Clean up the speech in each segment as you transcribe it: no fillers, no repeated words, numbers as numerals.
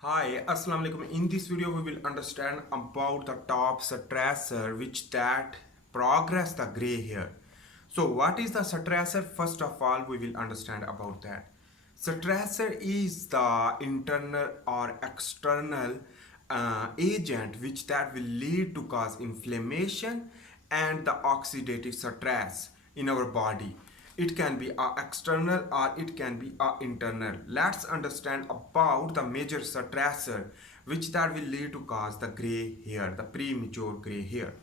Hi, Assalamu alaikum. In this video, we will understand about the top stressor which that progress the gray hair. So, what is the stressor? First of all, we will understand about that. Stressor is the internal or external agent which that will lead to cause inflammation and the oxidative stress in our body. It can be external or it can be internal. Let's understand about the major stressor which that will lead to cause the gray hair, the premature gray hair.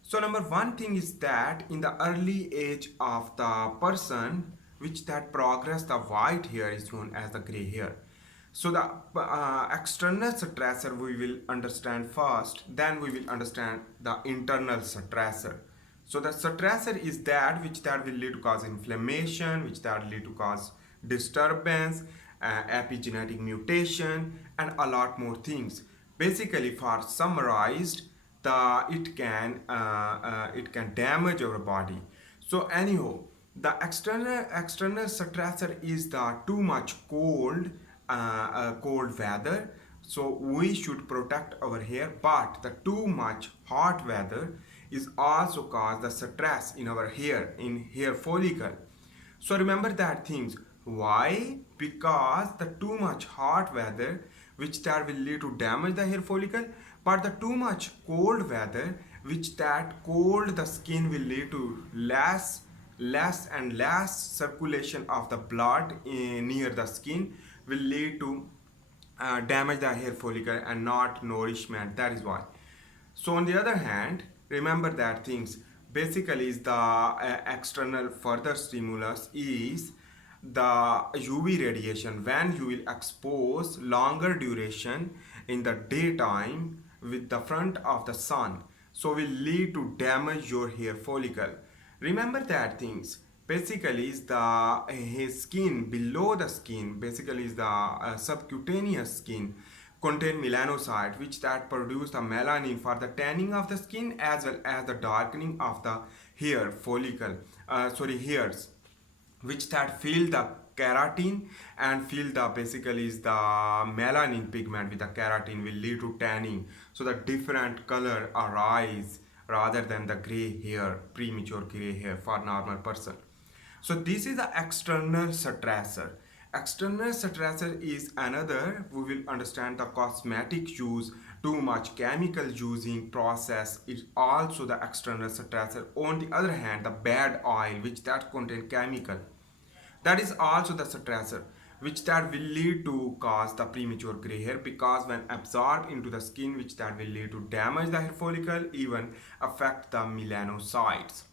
So number one thing is that in the early age of the person which that progress the white hair is known as the gray hair. So the external stressor we will understand first, then we will understand the internal stressor. So the stressor is that which that will lead to cause inflammation, which that will lead to cause disturbance, epigenetic mutation, and a lot more things. Basically, for summarized, it can damage our body. So anyhow, the external stressor is the too much cold weather. So we should protect our hair, but the too much hot weather is also cause the stress in our hair, in hair follicle. So remember that things. Why? Because the too much hot weather which that will lead to damage the hair follicle, but the too much cold weather which that cold the skin will lead to less and less circulation of the blood near the skin will lead to damage the hair follicle and not nourishment. That is why. So on the other hand, remember that things basically is the external further stimulus is the UV radiation. When you will expose longer duration in the daytime with the front of the sun, so will lead to damage your hair follicle. Remember that things basically is the his skin below the skin, basically is the subcutaneous skin contain melanocyte which that produce the melanin for the tanning of the skin as well as the darkening of the hair follicle, hairs, which that fill the keratin and fill the basically is the melanin pigment with the keratin will lead to tanning, so the different color arise rather than the gray hair, premature gray hair for normal person. So this is the external stressor. External stressor is another. We will understand the cosmetic use, too much chemical using process is also the external stressor. On the other hand, the bad oil which that contain chemical, that is also the stressor which that will lead to cause the premature gray hair, because when absorbed into the skin which that will lead to damage the hair follicle, even affect the melanocytes.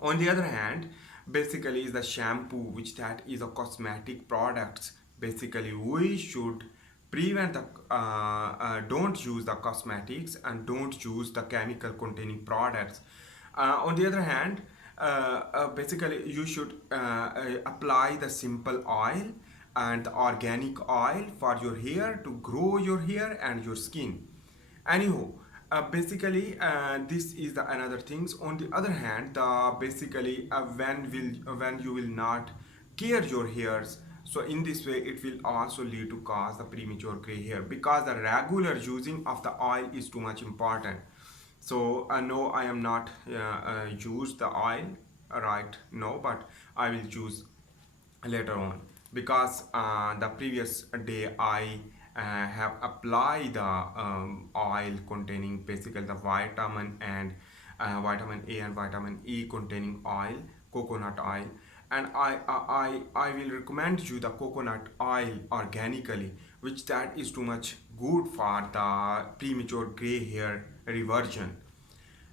On the other hand, basically is the shampoo which that is a cosmetic products. Basically we should prevent the don't use the cosmetics and don't use the chemical containing products. On the other hand, basically you should apply the simple oil and the organic oil for your hair to grow your hair and your skin. Anyhow, basically this is the another things. On the other hand, the basically when you will not care your hairs, so in this way it will also lead to cause the premature gray hair, because the regular using of the oil is too much important. So no, I am not use the oil right now, but I will choose later on, because the previous day I have applied the oil containing basically the vitamin and vitamin A and vitamin E containing oil, coconut oil, and I will recommend you the coconut oil organically, which that is too much good for the premature gray hair reversion.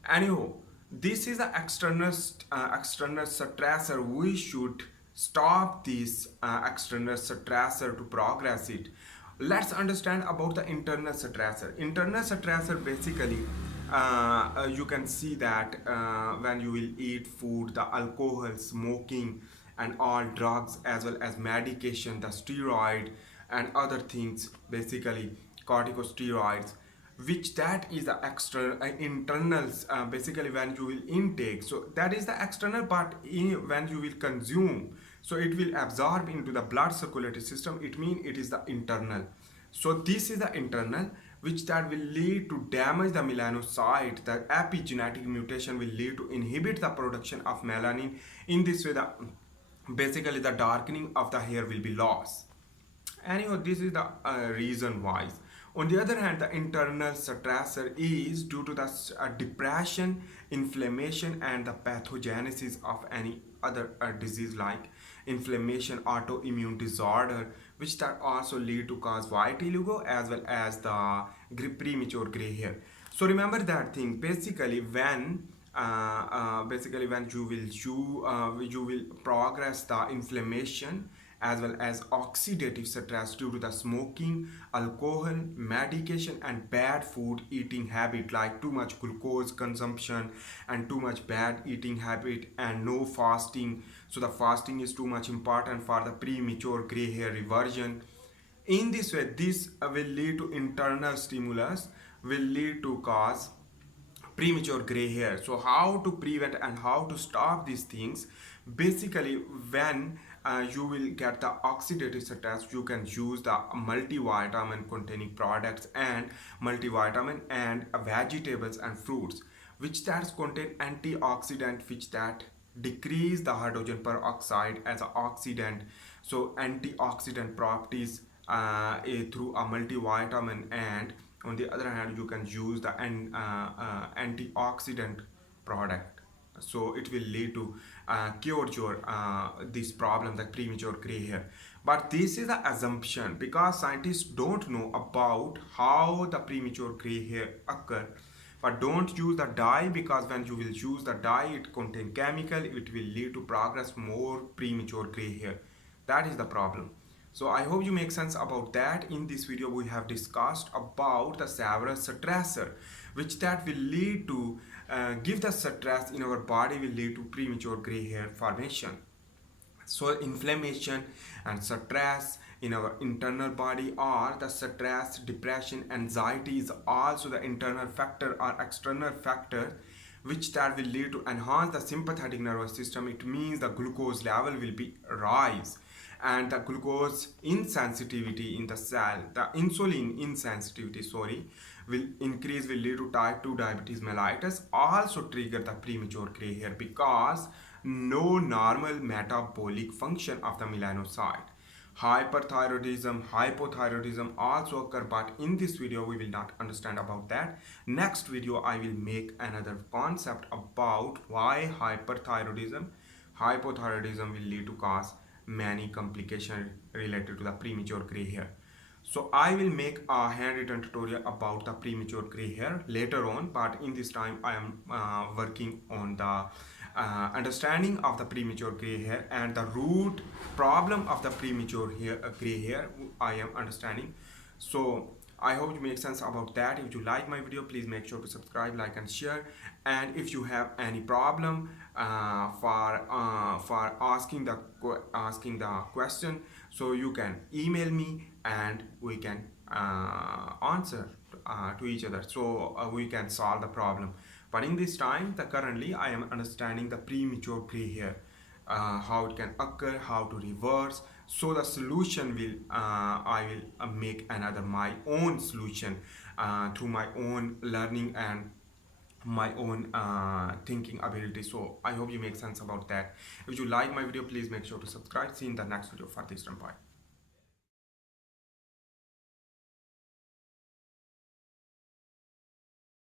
Anyhow, this is the external stressor. We should stop this external stressor to progress it. Let's understand about the internal stressor. Internal stressor basically you can see that when you will eat food, the alcohol, smoking, and all drugs as well as medication, the steroid and other things, basically corticosteroids, which that is the external internals, basically when you will intake, so that is the external, but when you will consume, so it will absorb into the blood circulatory system, it means it is the internal. So this is the internal, which that will lead to damage the melanocyte. The epigenetic mutation will lead to inhibit the production of melanin. In this way, the basically the darkening of the hair will be lost. Anyhow, this is the reason why. On the other hand, the internal stressor is due to the depression, inflammation, and the pathogenesis of any other disease like inflammation, autoimmune disorder, which that also lead to cause vitiligo as well as the premature gray hair. So remember that thing. Basically when you will progress the inflammation as well as oxidative stress due to the smoking, alcohol, medication, and bad food eating habit like too much glucose consumption and too much bad eating habit and no fasting. So the fasting is too much important for the premature gray hair reversion. In this way, this will lead to internal stimulus, will lead to cause premature gray hair. So how to prevent and how to stop these things? Basically, when you will get the oxidative stress, you can use the multivitamin containing products and multivitamin and vegetables and fruits which that contain antioxidant, which that decrease the hydrogen peroxide as an oxidant. So antioxidant properties through a multivitamin, and on the other hand you can use the antioxidant product, so it will lead to cure your this problem, the premature gray hair. But this is the assumption because scientists don't know about how the premature gray hair occur. But don't use the dye, because when you will use the dye it contain chemical, it will lead to progress more premature gray hair. That is the problem. So I hope you make sense about that. In this video we have discussed about the several stressor which that will lead to give the stress in our body will lead to premature gray hair formation. So inflammation and stress in our internal body, or the stress, depression, anxiety is also the internal factor or external factor which that will lead to enhance the sympathetic nervous system. It means the glucose level will be rise, and the glucose insensitivity in the cell, the insulin insensitivity, sorry, will increase, will lead to type 2 diabetes mellitus, also trigger the premature gray hair because no normal metabolic function of the melanocyte. Hyperthyroidism, hypothyroidism also occur, but in this video we will not understand about that. Next video I will make another concept about why hypothyroidism will lead to cause many complications related to the premature gray hair. So I will make a handwritten tutorial about the premature gray hair later on, but in this time I am working on the understanding of the premature gray hair and the root problem of the premature gray hair I am understanding. So I hope you make sense about that. If you like my video, please make sure to subscribe, like, and share. And if you have any problem for asking the question, so you can email me and we can answer to each other. So we can solve the problem. But in this time, currently I am understanding the premature gray hair, how it can occur, how to reverse. So the solution will I will make another my own solution through my own learning and my own thinking ability. So I hope you make sense about that. If you like my video, please make sure to subscribe. See you in the next video. For this time, bye.